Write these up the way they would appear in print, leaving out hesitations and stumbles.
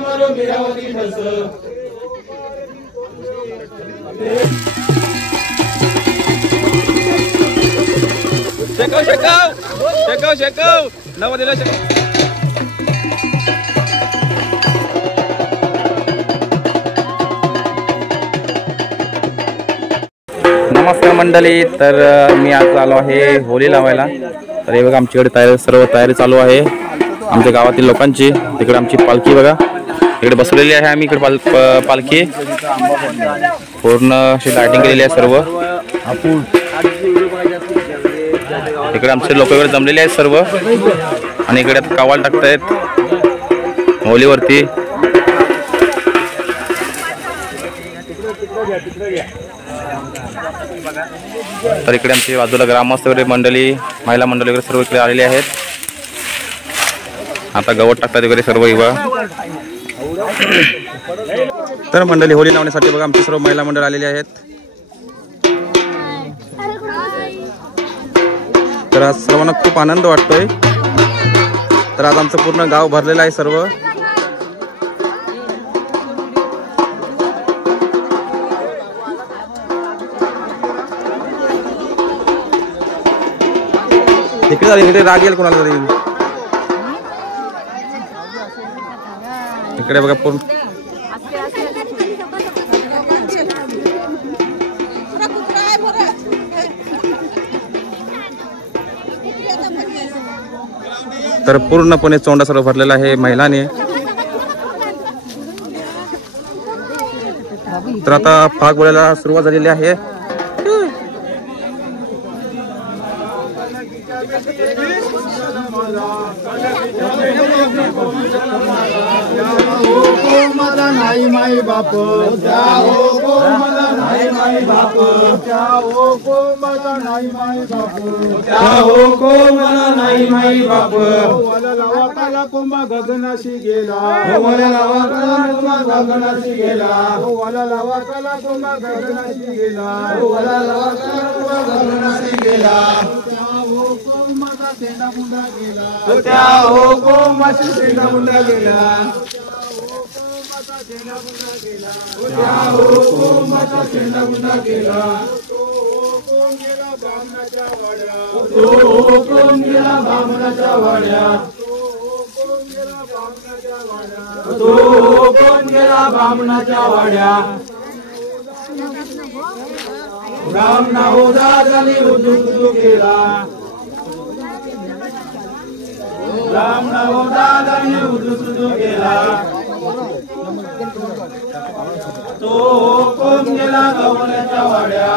मारो मीरावती ठस शेकव शेकव शेकव शेकव नवदेला शेकव. नमस्कार मंडळी. तर मी आज आलो आहे होळी लावायला. तर हे बघा आमच्याकडे सर्व तयारी चालू आहे आमच्या गावातील लोकांची. तिकडे आमची पालखी बघा इकडे बसवलेली आहे. आम्ही इकडे पालखी पूर्ण अशी लाइटिंग केलेली आहे सर्व. इकडे आमचे लोक वगैरे जमलेले आहेत सर्व आणि इकडे कवाल टाकतायत होळीवरती. तर इकडे आमची बाजूला ग्रामस्थ वगैरे मंडळी महिला मंडळी वगैरे सर्व इकडे आलेले आहेत. आता गवत टाकतात वगैरे सर्व युवा. तर मंडळी होळी लावण्यासाठी बघा आमची सर्व महिला मंडळ आलेली आहेत. तर आज सर्वांना खूप आनंद वाटतोय. तर आज आमचं पूर्ण गाव भरलेलं आहे सर्व. इकडे राग येईल कोणाला तरी. इकडे बघा पूर्ण तर पूर्णपणे चोंडा सर्व भरलेला आहे महिलांनी. तर आता फाग बोलायला सुरुवात झालेली आहे. मला नाही माई बाप मला नाही माई बाप मला नाही माई बाप मला नाही माई बाप. वाला लावा काला कोंबा गगनाशी गेला वाला लावा काला कोंबा गगनाशी गेला वाला लावा काला कोंबा गगनाशी गेला वाला लावा काला कोंबा गगनाशी गेला. माझा शेंडा मुंडा गेला त्या हो कोंबाशी शेंडा मुंडा गेला त्या हो कोंबाचा शेंडा मुंडा गेला. कोण गेला बामणाच्या वाड्या कोण गेला बामणाच्या वाड्या कोण गेला बामणाच्या वाड्या कोण गेला बामणाच्या वाड्या. रामना होदानी उदू केला रामना होदानी उदू केला. तो कोण गेला गवण्याच्या वाड्या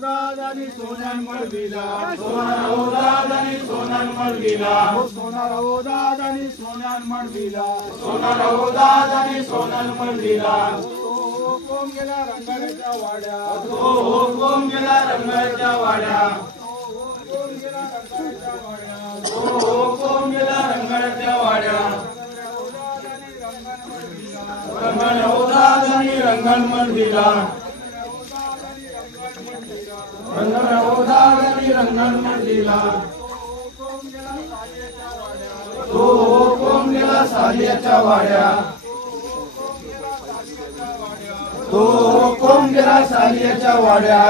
दादानी सोन्यान मळविला सोना दादानी सोन्यान मळविला सोना दादानी सोन्यान मळविला सोना दादानी सोन्यान मळविला. तो कोण गेला रंगाच्या वाड्या तो कोण गेला रंगाच्या वाड्या कोण गेला रंगाच्या वाड्या तो कोण गेला रंगाच्या वाड्या. रंगण दादानी रंगण मळविला रंगण दादानी रंगण मळविला. तो कोण गेला सालियाच्या वाड्या तो कोण गेला सालियाच्या वाड्या.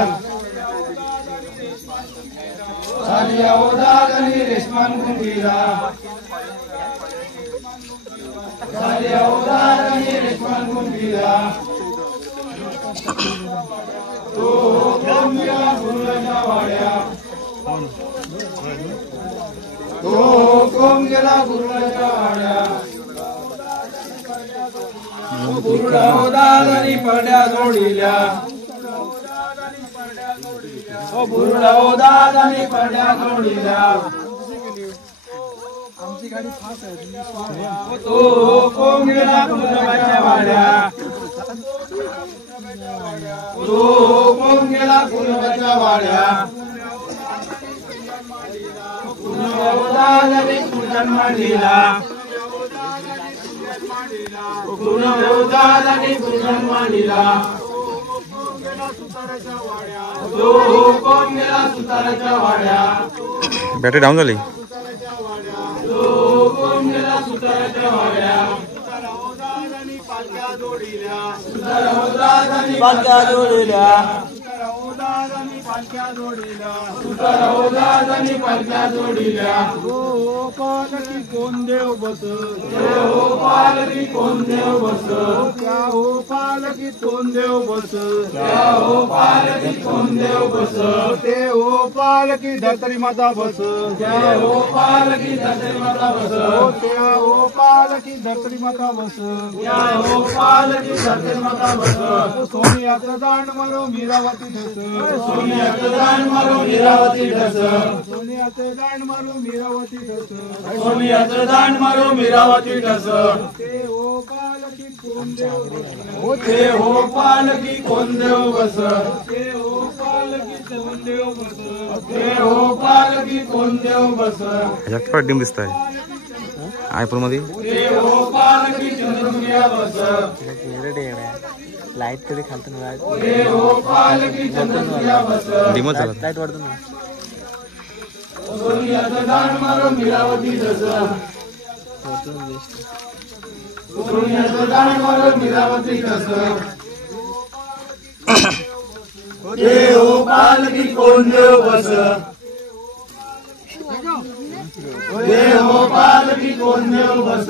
सालिया दादानी रेशमान गुंडीला सालिया दादानी रेशमान गुंडीला. तो कोण गेला गुरुच्या वाड्या तो कोण गेला गुरुच्या वाड्या. गुरुराव दादानी पड्या जोडिल्या गुरुराव दादानी पड्या जोडिल्या. तो कोण गेला गुरुच्या वाड्या तो कोण गेला गुरुच्या वाड्या. गुरुराव दादानी पूजन मांडीला गुरुराव दादानी पूजन मांडीला. तो कोण गेला सुताराच्या वाड्या बॅटरी डाऊन झाली. तो कोण गेला सुतार पालख्या जोडिल्या पालख्या जोडिल्या हो पालकी कोण देव बस हो पालकी कोण देव बस त्या हो पालकी कोण देव बस त्या हो पालकी कोण देव बस ते हो पालकी धरतरी माता बस त्या हो पालकी धरतरी माता बस त्या हो पालकी धरतरी माता बस त्या हो पालकी धरतरी माता बस सोनियाचं दांड मारो मीरावती ढस सोनियाचं दांड मारो मीरावती ढस सोनियाचं दांड मारो मीरावती ढस सोनियाचं दांड मारो मीरावती ढस ते हो पालकी कोण देव बस ते हो पालकी कोण देव बस ते हो पालकी कोण देव बस ते हो पालकी कोण देव बस ह्याच्यात डिम दिसत आहे आयपूर मध्ये ते हो पालकी चंद्रमुखिया बस लाईट कधी खालतो ना ते हो पालकी चंद्रमुखिया बस डिमच झाला लाईट वाढतो ना सोनियाचं दांड मारो मीरावती ढस सोनियाचं दांड मारो मीरावती ढस ते हो पालकी कोण देव बस ते हो पालकी कोण देव बस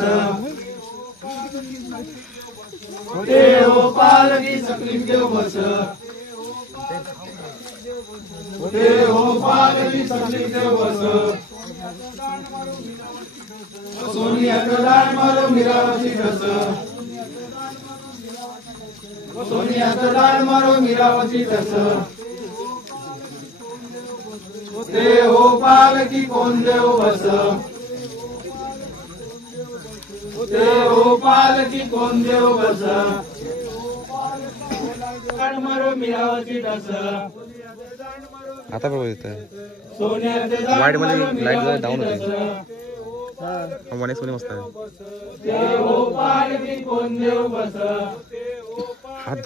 ते हो पालकी सकली देव बस ते हो पालकी सकली देव बस सोनियाचं दांड मारो मीरावती ढस सोनियाचं दांड मारो मीरावती ढस ते हो पालकी कोण देव बस ते हो पालकी कोण देव बस दांड मारो मीरावती ढस आता बरोबर येतं सोनियाचं वाईट दांड मध्ये मारो लाईट जरा मीरावती डाऊन होते ढस वने सोने मस्त आहे ते हो पालकी कोण देव बस हात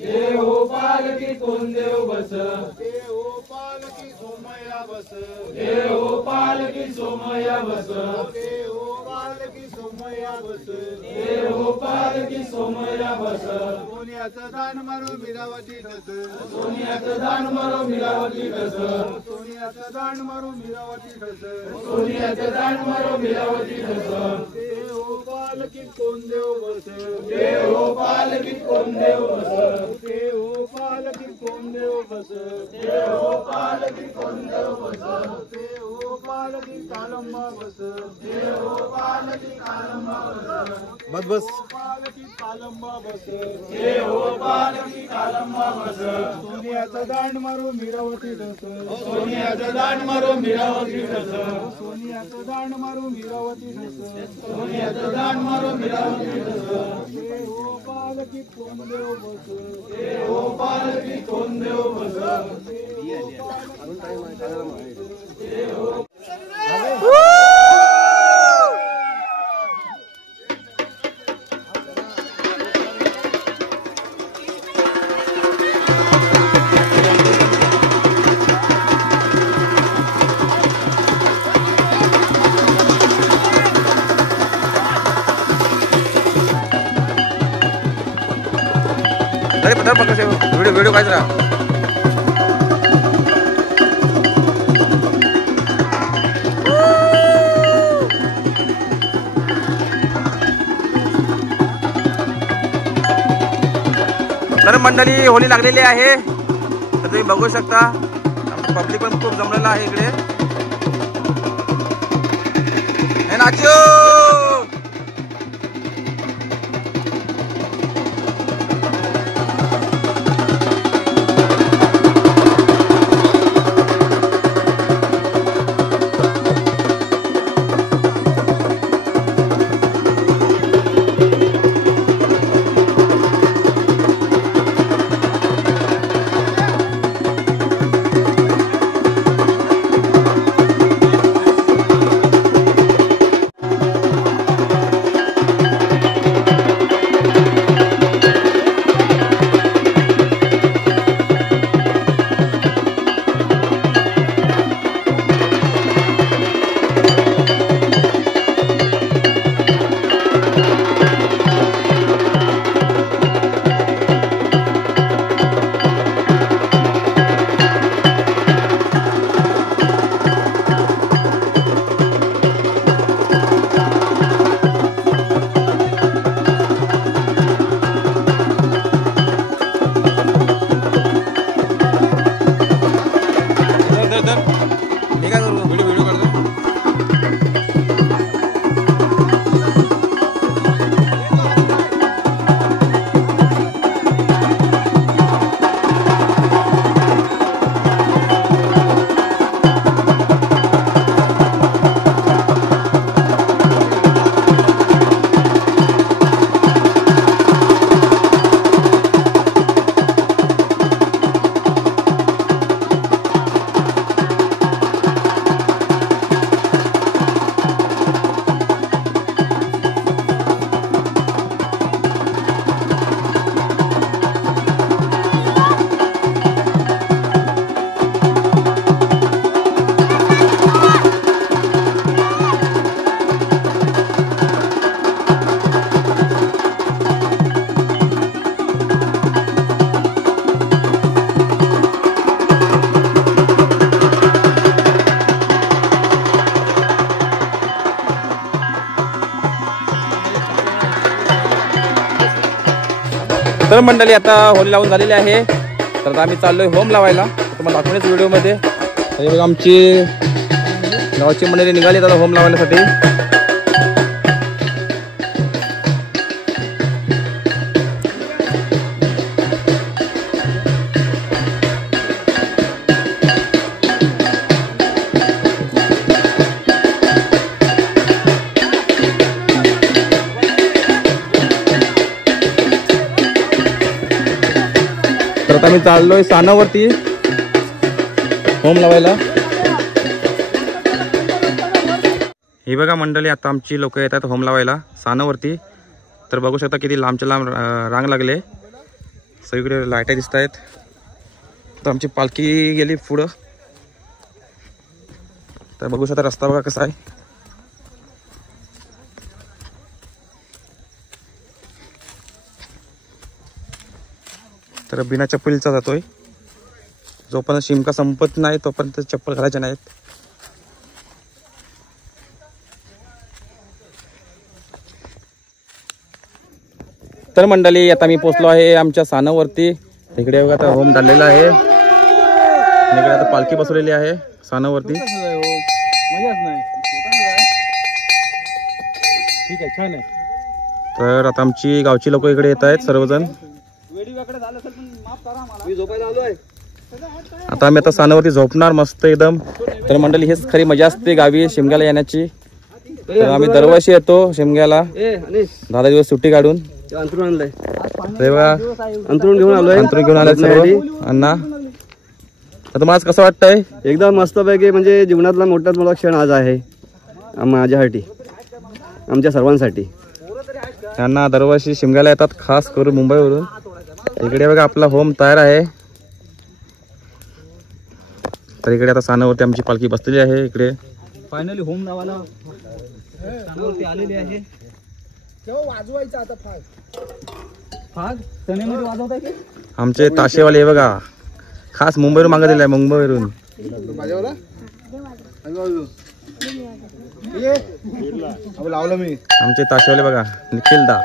ते हो पालकी कोण देव बस ते हो पालकी सोमया बस ते हो पालकी सोमया बस ते हो पालकी सोमया बस ते हो पालकी सोमया बस सोनियाचं दांड मारो मीरावती ढस सोनियाचं दांड मारो मीरावती ढस सोनियाचं दांड मारो मीरावती ढस सोनियाचं दांड मारो मीरावती ढस ते हो पालकी कोण देव बस ते हो पालकी कोण देव बस ते हो पालकी कोण देव बस ते हो पालकी कोण देव बस ते हो पालकी कालंबा बस ते हो पालकी कालंबा बस बस पालकी कालंबा बस ते हो पालकी कालंबा बस सोनियाचं दांड मारो मीरावती ढस सोनियाचं दांड मारो मीरावती ढस सोनियाचं दांड मारो मीरावती ढस सोनियाचं दांड मारो मीरावती ढस ते हो पालकी कोण देव बस ते हो पालकी कोण देव बस अरे पता पकड़ से वीडियो वीडियो काढ रहा तर मंडळी होली लागलेली आहे तर तुम्ही बघू शकता पब्लिक पण खूप जमलेला आहे इकडे हे नाचो तर मंडळी आता होली लावून झालेली आहे, तर आता आम्ही चाललोय होम लावायला. तुम्हाला दाखवण्याच व्हिडिओमध्ये. हे बघा आमची गावाची मंडळी निघाली आता होम लावण्यासाठी. तर आता मी चाललोय सानावरती होम लावायला. ही बघा मंडळी आता आमची लोक येतात होम लावायला सानावरती. तर बघू शकता किती लांबच्या लांब रांग लागले, सगळीकडे लाईटा दिसत आहेत. तर आमची पालखी गेली पुढं. तर बघू शकता रस्ता बघा कसा आहे. तर बिना चप्पलीचा जातोय. जोपर्यंत शिमका संपत नाही तोपर्यंत चप्पल घालायचे नाहीत. तर मंडळी आता मी पोचलो आहे आमच्या सानावरती. इकडे बघा आता होम झालेला आहे. इकडे आता पालखी बसवलेली आहे सानावरती. तर आता आमची गावची लोक इकडे येत आहेत सर्वजण. आता आम्ही आता सानावरती झोपणार मस्त एकदम. तर मंडळी हेच खरी मजा असते गावी शिमग्याला येण्याची. तर आम्ही दरवर्षी येतो शिमग्याला 10 दिवस सुट्टी काढून. अंतरून आणलंय, अंतरून घेऊन आलोय सर्व अण्णा. तर तुम्हाला कसं वाटतंय? एकदम मस्तपैकी, म्हणजे जीवनातला मोठात मोठा क्षण आज आहे माझ्यासाठी, आमच्या सर्वांसाठी. त्यांना दरवर्षी शिमग्याला येतात खास करून मुंबईवरून. इकडे बघा आपला होम तयार आहे. तर इकडे आता सानावरती आमची पालखी बसलेली आहे. इकडे फायनली होम लावायला सानावरती आलेली आहे. वाजवायचा आता फाग सनेमध्ये वाजवताय की आमचे ताशेवाले हे बघा खास मुंबईवरून मागवलेले आहे. मुंबईवरून लावलं मी. आमचे ताशेवाले बघा निखिलदा.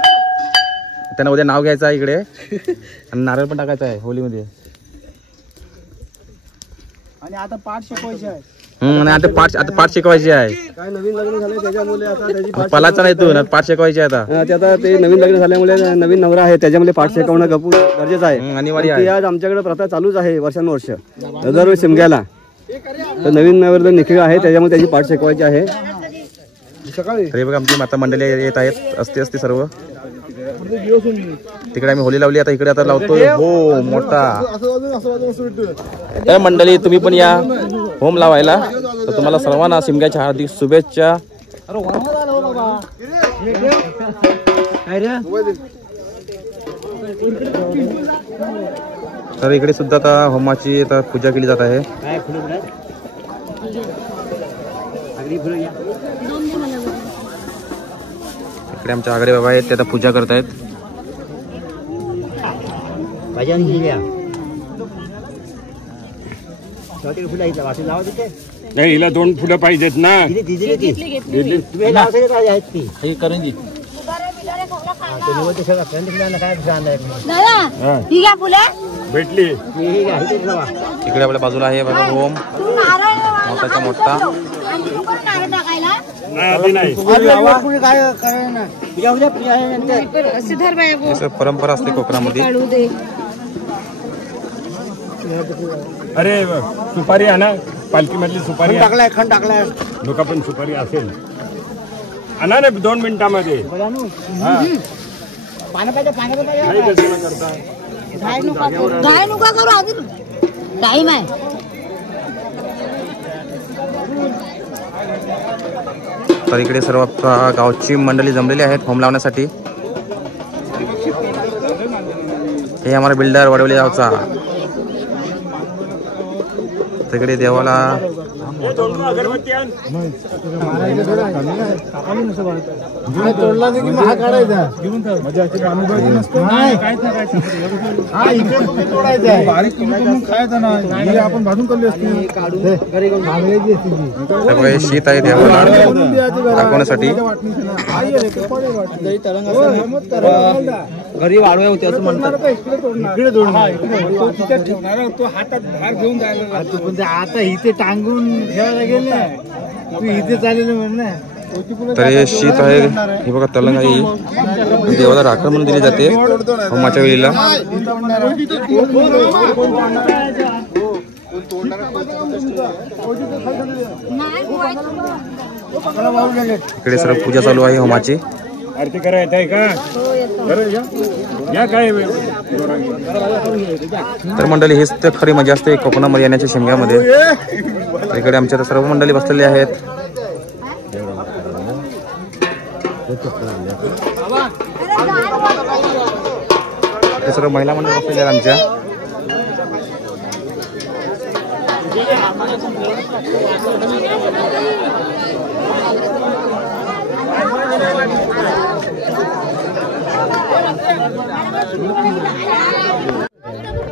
त्यांना उद्या नाव घ्यायचं आहे इकडे आणि नारळ पण टाकायचा आहे होलीमध्ये. आणि आता पाठ शिकवायचे आहे. आणि आता पाठ शिकवायची आहे. काय नवीन लग्न झाले त्याच्यामुळे आता त्याची पलाचा नाही तू पाठ शिकवायची आहे आता. ते आता ते नवीन लग्न झाल्यामुळे नवीन नवरा आहे त्याच्यामुळे पाठ शिकवणं गपूर गरजेचं आहे. अनिवार्य ती आहे. आज आमच्याकडे प्रथा चालूच आहे वर्षानुवर्ष. दर शिमग्याला तर नवीन नवर निखिल आहे त्याच्यामुळे त्याची पाठ शिकवायची आहे. तरी बघा आमची माता मंडळी येत आहेत असते सर्व. तिकडे आम्ही होली लावली, आता इकडे आता लावतोय हो मोठा. तर मंडळी तुम्ही पण या होम लावायला. तर तुम्हाला सर्वांना शिमग्याच्या हार्दिक शुभेच्छा. तर इकडे सुद्धा आता होमाची आता पूजा केली जात आहे. इकडे आमच्या आगडे बाबा आहेत ते आता पूजा करत आहेत. नाही हिला 2 फुलं पाहिजेत ना. भेटली इकडे आपल्या बाजूला आहे बघा होम मोठाचा मोठा. परंपरा असते कोकणामध्ये. अरे सुपारी आणा, पालखी मधली सुपारी टाकलाय खंड टाकलाय. लोक पण सुपारी असेल आणा ना 2 मिनिटामध्ये. नाही कसं करता काय नुका करू अजून टाइम आहे. तर इकडे सर्व गावची मंडळी जमलेली आहेत होम लावण्यासाठी. हे आम्हाला बिल्डर वडवली गावचा. तिकडे देवाला अगरबत्ती आण. तोडला की महा काढायचा म्हणजे अशी अनुभवी नसतो. हा इकडे तुम्ही तोडायचा आहे बारीक तुम्ही खायचा ना. हे आपण भाजून काढली असती भाजलेली असती त्यामुळे शीत आहे देवाला दाखवण्यासाठी. घरी वाढवे होते असं म्हणतात. इकडे जोडणार तो तिथे ठेवणार तो हातात बाहेर घेऊन जायला. पण आता इथे टांगून ठेवायला गेले तू इथे चालेल म्हण ना. तर हे शीत आहे हे बघा. तलंग आहे ही देवाला राखण म्हणून दिली जाते होमाच्या वेळेला. इकडे सर्व पूजा चालू आहे होमाची. आरती करायचं आहे का? या काय तर मंडळी हेच तर खरी मजा असते कोकणामध्ये येण्याच्या शिमग्यामध्ये. तर इकडे आमच्या सर्व मंडळी बसलेले आहेत. इकडे सर्व महिला मंडळी बसलेले आहेत आमच्या.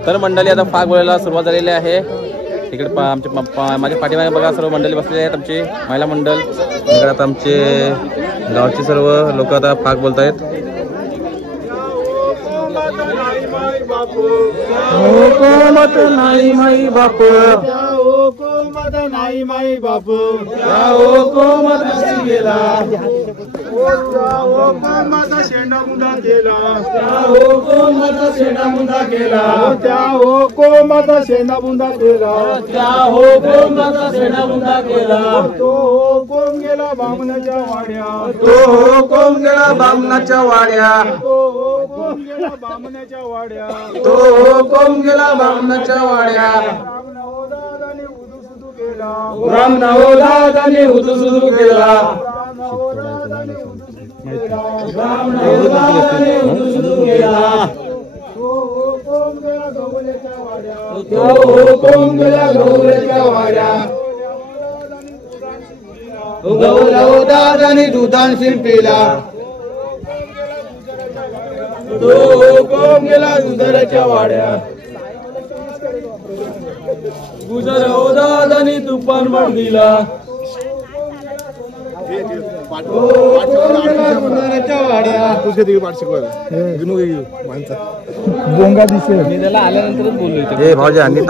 तर मंडळी आता फाग बोलायला सुरुवात झालेली आहे. तिकडे माझ्या पाठीमागे बघा सर्व मंडळी बसलेली आहेत आमची महिला मंडळ. इकडे आता आमचे गावचे सर्व लोक आता फाग बोलत आहेत. नाही माई बाप कोमत नाही माई बाप कोमत गेला कोमत शेंडा मुंडा केला कोमत शेंडा मुंडा केला त्या कोमत शेंडा मुंडा केला त्या कोमत शेंडा मुंडा केला. तो कोम गेला बामणाच्या वाड्या तो कोम गेला बामणाच्या वाड्या तो कोम गेला बामणाच्या वाड्या तो कोम गेला बामणाच्या वाड्या. राम नवोदादाने हुदुसुदू केला राम नवोदादाने हुदुसुदू केला. तो कोम गेला गवलेच्या वाड्या तो कोम गेला गवलेच्या वाड्या नवोदादाने दुधान शिंपीला तो कोम गेला दुधाच्या वाड्या गुजर दादानी तुफान मार दिला. बोंगा दिसे मी त्याला आल्यानंतरच बोललो. हे भाऊजी आणि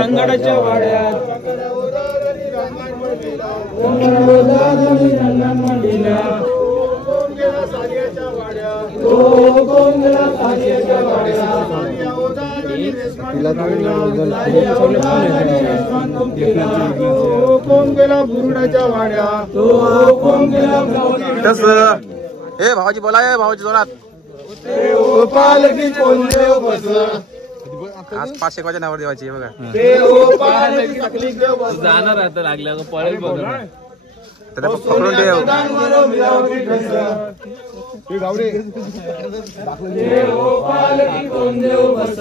रंगाडाच्या वाड्यात बुरडाच्या वाड्या तस हे भाऊजी बोला. भाऊजी जोरात. पालकी कोण देव बस आज 5 वाजता नावर देवाची बघा. जाणार आता लागल्या पळेल बघ त्याला पकडून ठेव. पालकी कोण देव बस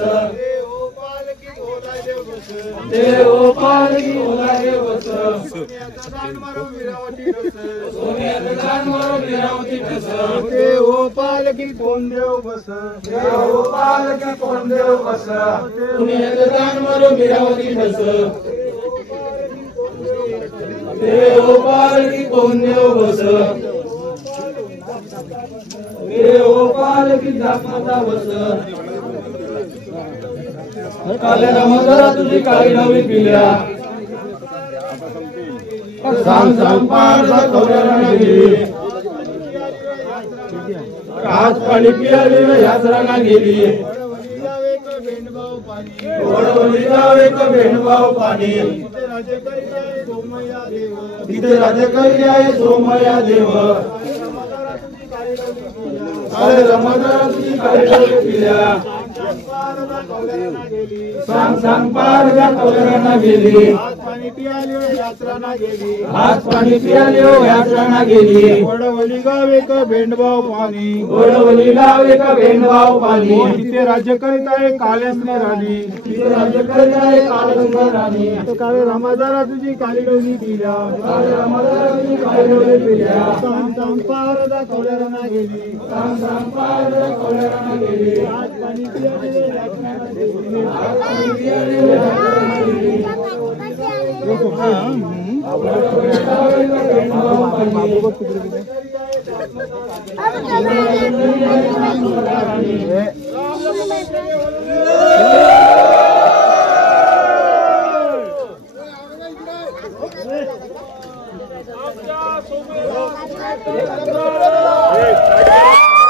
पालकी कोण देव बस मिरावती बस पालकी कोण देव बस पालकी दाखवता बस. काल्या रमदारा तुझी काळी नवी पिल्या सांग सांग पार कवऱ्याला गेली आज पाणी पियाली याच रंगा गेली भेंडभाव पाणी तिथे राजे करी आहे सोमया देव अरे रमदारा तुझी काळी नवी पिल्या सांग सांग पार कवऱ्याला गेली पियाल्यो यात्रा ना गेली आज पाणी पियाल्यो यात्रा ना गेली वडवली गाव एक भेंडभाव पाणी वडवली गाव एक भेंडभाव पाणी तिथे राज्य करीत आहे काल्यासने राणी तिथे राज्य करीत आहे काळगंगा राणी काळे रामादारा तुझी काली डोली पिल्या काळे रामादारा तुझी काळी डोळे पिल्या सांग सांग पार दाखवल्या ना गेली सांग सांग पार दाखवल्या ना गेली आज पाणी पियाल्यो यात्रा ना गेली आज पाणी पियाल्यो यात्रा ना गेली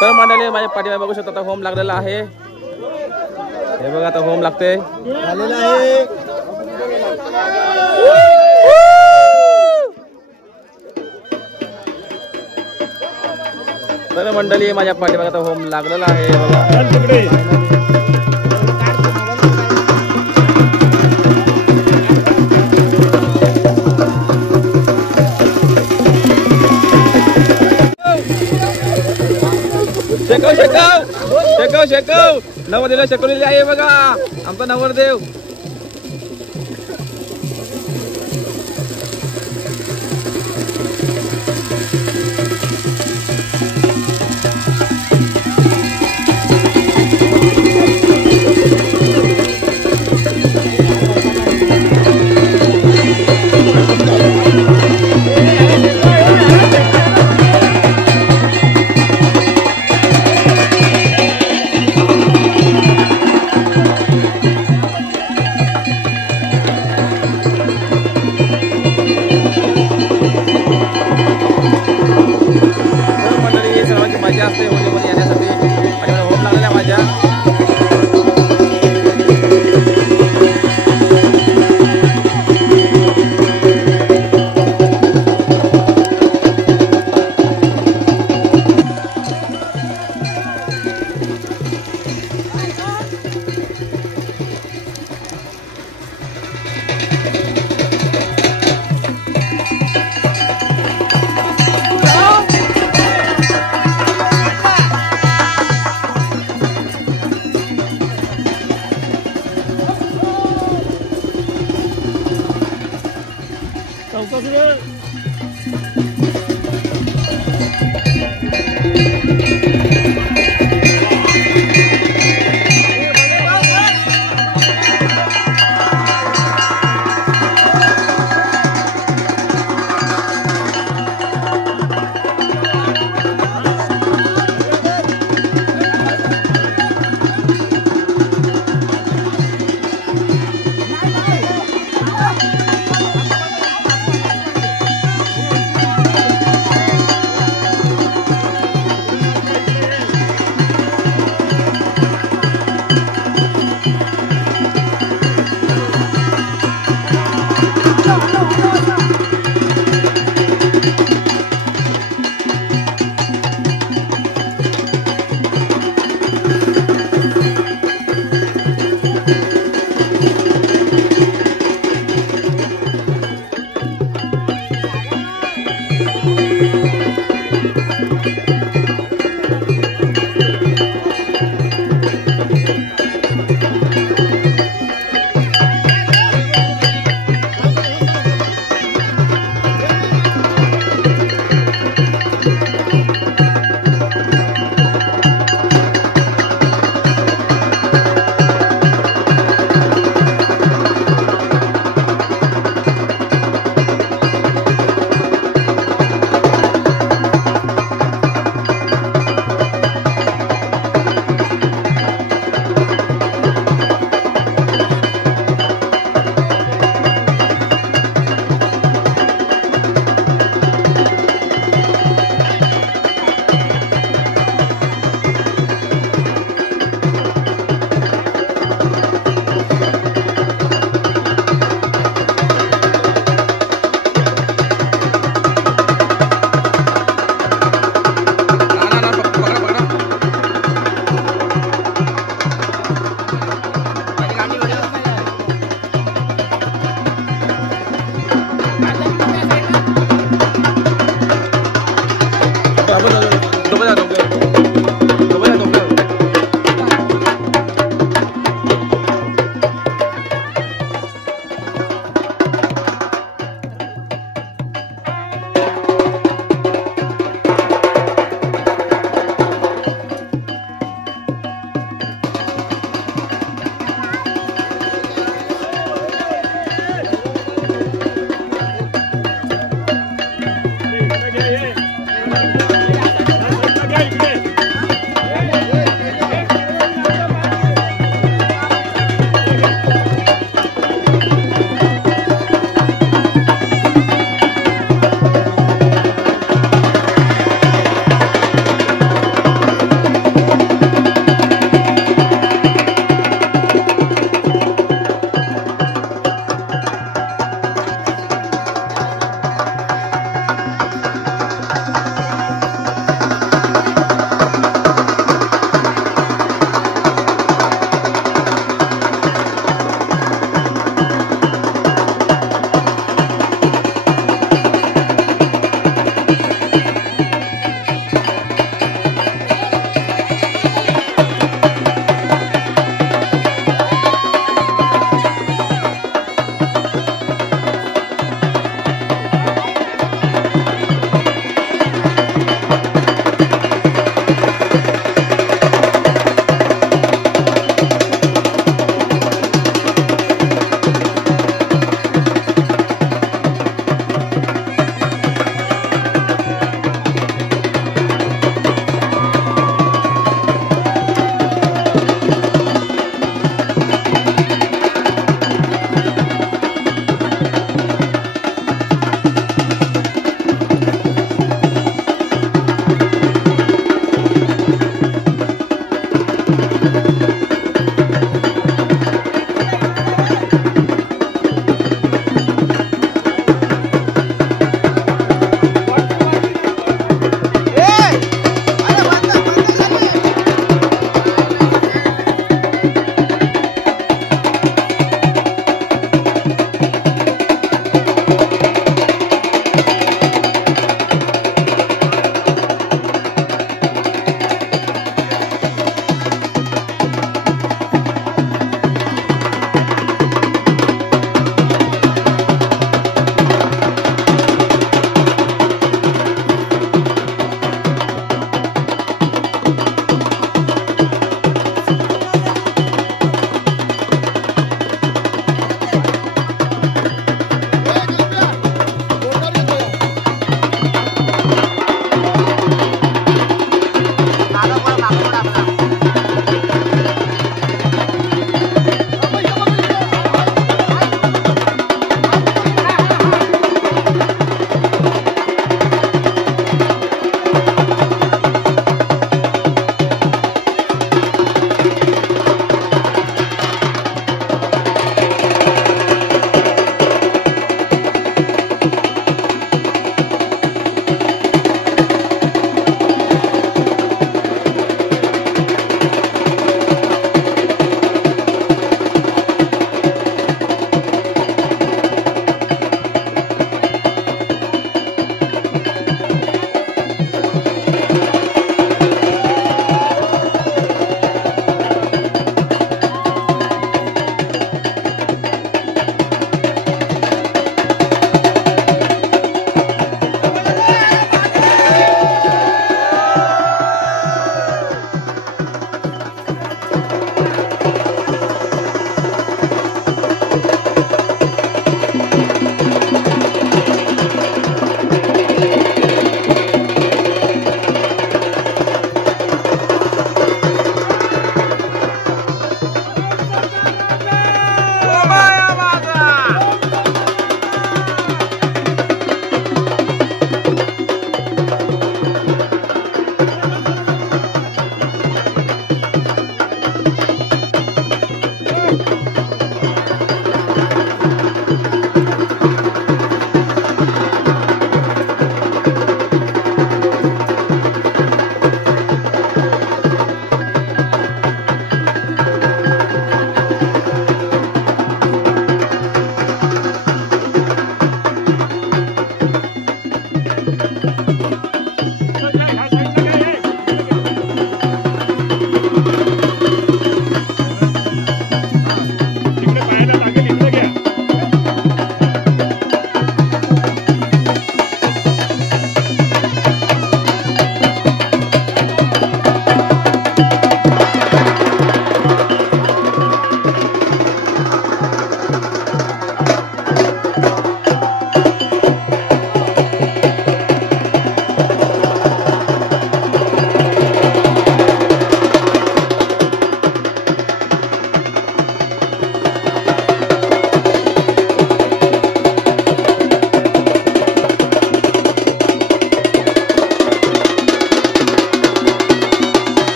तर मंडळी माझ्या पाठीमागे बघू शकता आता होम लागलेला आहे. हे बघा आता होम लागते झालेला आहे. तर मंडळी माझ्या पाठीमागे आता होम लागलेला आहे बघा. चल तिकडे. शेकव शेकव शेकव शेकव नवरदेव शेकवलेली आहे बघा आमचा नवरदेव.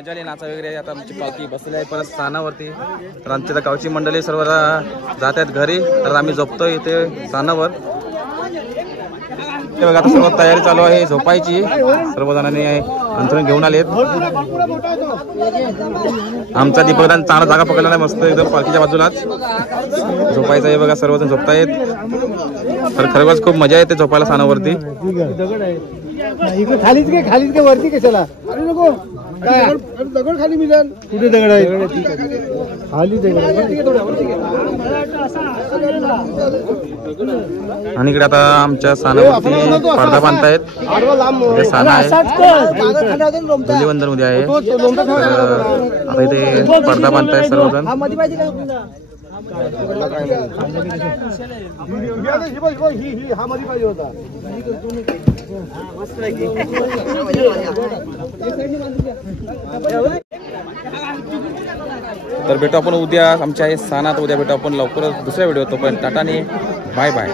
मजा आली नाचा वगैरे. आता आमची पालखी बसली आहे परत स्थानावरती. तर आमची आता गावची मंडळी सर्व जात आहेत घरी. तर आम्ही झोपतोय इथे स्थानावर. हे बघा आता सर्व तयारी चालू आहे झोपायची. सर्वजणांनी अंथरूण घेऊन आलेत. आमचा दीपकदान चांगला जागा पकडला नाही मस्त एकदम पालखीच्या बाजूलाच झोपायचं आहे बघा. सर्वजण झोपतायत. तर खरोखरच खूप मजा येते झोपायला स्थानावरती. खालीच काय वरती कशाला दगड खाली मिळेल. कुठे दगड आहे खाली दगड. आणि इकडे आता आमच्या स्थानावरती पडदा बांधतायत. इथे स्थान आहे धुलीवंदन उद्या आहे. आता इथे पडदा बांधतायत सर्वजण. हा मध्ये पाहिजे होता. तर भेटू आपण उद्या आमच्या हे स्थानात. उद्या भेटू आपण लवकरच दुसऱ्या व्हिडिओ. तोपर्यंत टाटा आणि बाय बाय.